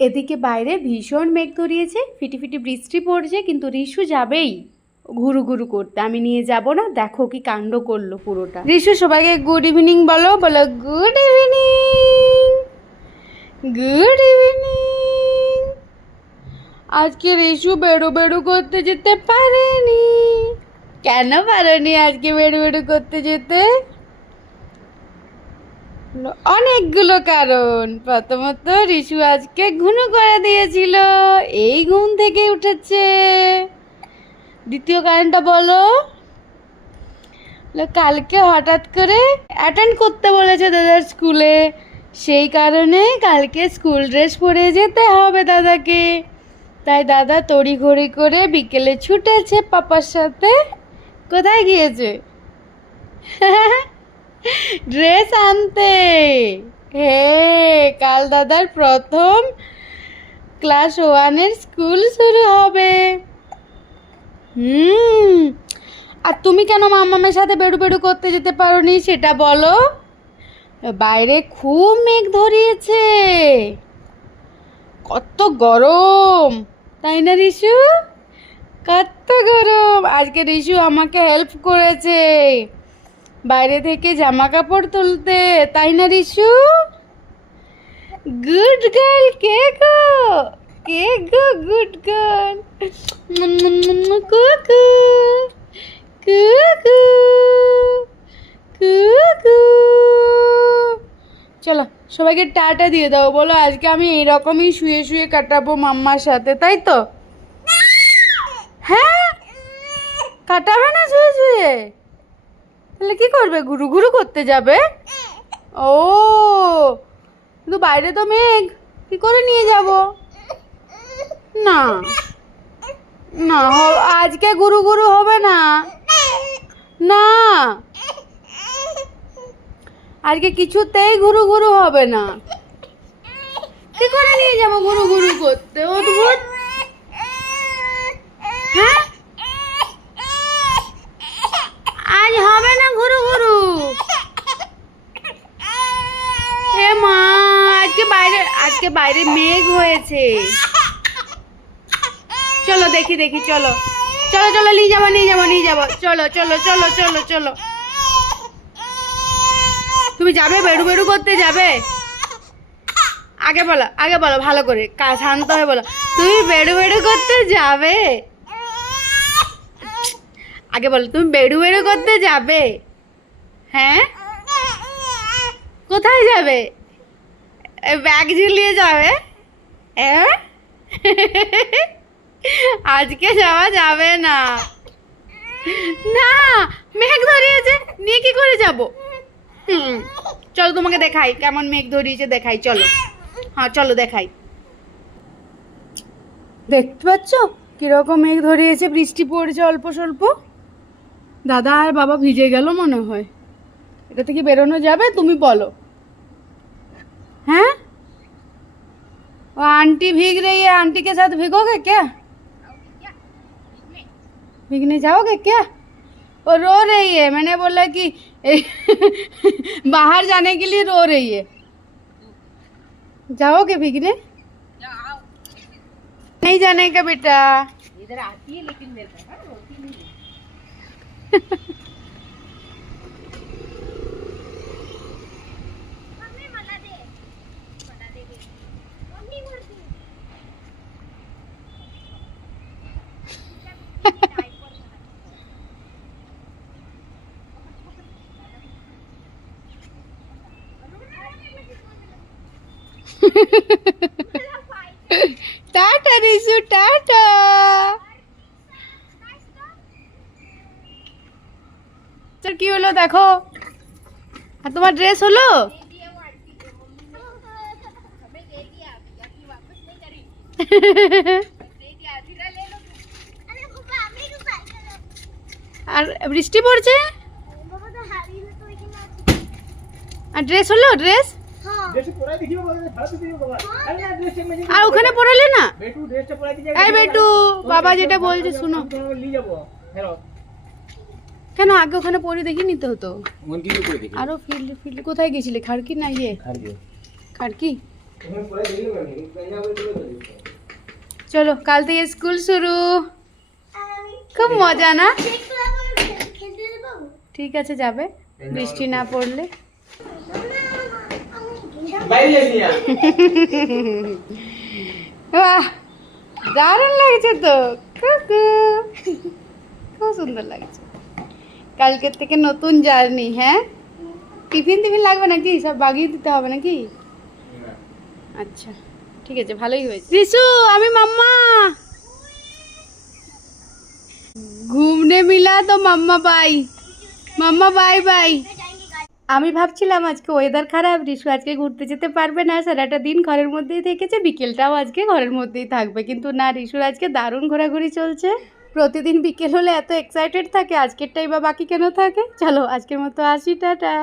এদিকে বাইরে ভীষণ মেঘ ধরিয়েছে, ফিটিফিটি বৃষ্টি পড়ছে, কিন্তু রিশু যাবেই ঘুরু ঘুরু করতে। আমি নিয়ে যাব না, দেখো কি কাণ্ড করলো পুরোটা। রিশু সবাইকে গুড ইভিনিং বলো, বলো গুড ইভিনিং, গুড ইভিনিং। আজকে রিশু বেড়ু বেড়ু করতে যেতে পারেনি। কেন পারেনি আজকে বেড়ু বেড়ু করতে যেতে? অনেকগুলো কারণ। প্রথমত রিশু আজকে ঘুনু করে দিয়েছিল, এই ঘুম থেকে উঠেছে। দ্বিতীয় কারণটা বলো। কালকে হঠাৎ করে অ্যাটেন্ড করতে বলেছে দাদার স্কুলে, সেই কারণে কালকে স্কুল ড্রেস পরে যেতে হবে দাদাকে। তাই দাদা তড়িঘড়ি করে বিকেলে ছুটেছে পাপার সাথে। কোথায় গিয়েছে? ড্রেস আনতে। হে, কাল দাদার প্রথম ক্লাস 1-এর স্কুল শুরু হবে। আর তুমি কেন মাম্মামের সাথে বেড়ু বেড়ু করতে যেতে পারোনি সেটা বলো। বাইরে খুব মেঘ ধরিয়েছে, কত গরম, তাই না রিশু? কত গরম। আজকে রিশু আমাকে হেল্প করেছে বাইরে থেকে জামা কাপড় তুলতে, তাই না রিশু? Good girl. কে গো? কে গো গুড গার্ল? কুকু কুকু কুকু। চলো সবাইকে টাটা দিয়ে দাও, বলো আজকে আমি এইরকমই শুয়ে শুয়ে কাটাবো মাম্মার সাথে, তাই তো? হ্যাঁ, কাটাবে না শুয়ে শুয়ে? তাহলে কি করবে? ঘুরু ঘুরু করতে যাবে? ও, কিন্তু বাইরে তো মেঘ, কি করে নিয়ে যাব? না না, আজকে ঘুরু ঘুরু হবে না। না, আজকে কিছুতেই ঘুরু ঘুরু হবে না। কি করে নিয়ে যাব ঘুরু ঘুরু করতে? অদ্ভুত। হ্যাঁ, আজ হবে না ঘুরু ঘুরু। এ মা, আজকে বাইরে মেঘ হয়েছে। চলো দেখি দেখি, চলো চলো চলো, নিয়ে যাবো নিয়ে যাবো নিয়ে যাবো, চলো চলো চলো চলো চলো। তুমি যাবে বেড়ু বেড়ু করতে যাবে? আগে বলো ভালো করে, শান্ত হয়ে বলো, তুমি বেড়ু বেড়ু করতে যাবে? আগে বলো, তুমি বেড়ু বেড়ু করতে যাবে? হ্যাঁ, কোথায় যাবে? ব্যাগ ঝুলিয়ে যাবে? হ্যাঁ, আজকে যাওয়া যাবে না। না, মেঘ ধরিয়েছে, নিয়ে কি করে যাব? চলো তোমাকে দেখাই কেমন মেঘ ধরিয়েছে, দেখাই চলো। হ্যাঁ চলো দেখাই। দেখতে পাচ্ছ কিরকম মেঘ ধরিয়েছে, বৃষ্টি পড়ছে অল্প স্বল্প। দাদা আর বাবা ভিজে গেল মনে হয়। এটা থেকে বেরোনো যাবে? তুমি বলো। हैं? वो आंटी भीग रही है, आंटी के साथ भीगोगे क्या? भीगने जाओगे क्या? वो रो रही है, मैंने बोला कि बाहर जाने के लिए रो रही है। जाओगे भीगने? नहीं जाने का बेटा। इधर आती है लेकिन मेरे को रोती नहीं है। Tata Rishu, tata. কি হলো দেখো? আর তোমার ড্রেস হলো? আর বৃষ্টি পড়ছে। আর ড্রেস হলো? ড্রেস আর ওখানে পড়ালে না? এই বেটু, বাবা যেটা বলছে শুনো। কেন আগে ওখানে পড়ে দেখি নিতে হতো। আরো ফিল্ড কোথায় গেছিলে? খাড়কি না ইয়ে? খাড়কি। চলো কাল থেকে স্কুল শুরু। খুব মজা না? ঠিক আছে যাবে, বৃষ্টি না পড়লে। বাহ, দারুণ লাগছে তো, কুকু। খুব সুন্দর লাগছে। কালকের থেকে নতুন জার্নি। হ্যাঁ, টিফিন লাগবে নাকি? সব বাগিয়ে দিতে হবে নাকি? আচ্ছা ঠিক আছে, ভালোই হয়েছে। রিশু, আমি মাম্মা। ঘুমনে মিলা তো মাম্মা বাই। মাম্মা বাই বাই। আমি ভাবছিলাম আজকে ওয়েদার খারাপ, রিশু আজকে ঘুরতে যেতে পারবে না, সারাটা দিন ঘরের মধ্যেই থেকেছে, বিকেলটাও আজকে ঘরের মধ্যেই থাকবে, কিন্তু না, রিশুর আজকে দারুণ ঘোরাঘুরি চলছে। প্রতিদিন বিকেল হলে এত এক্সাইটেড থাকে, আজকেরটাই বা বাকি কেন থাকে। চলো আজকের মতো আসি, টাটা।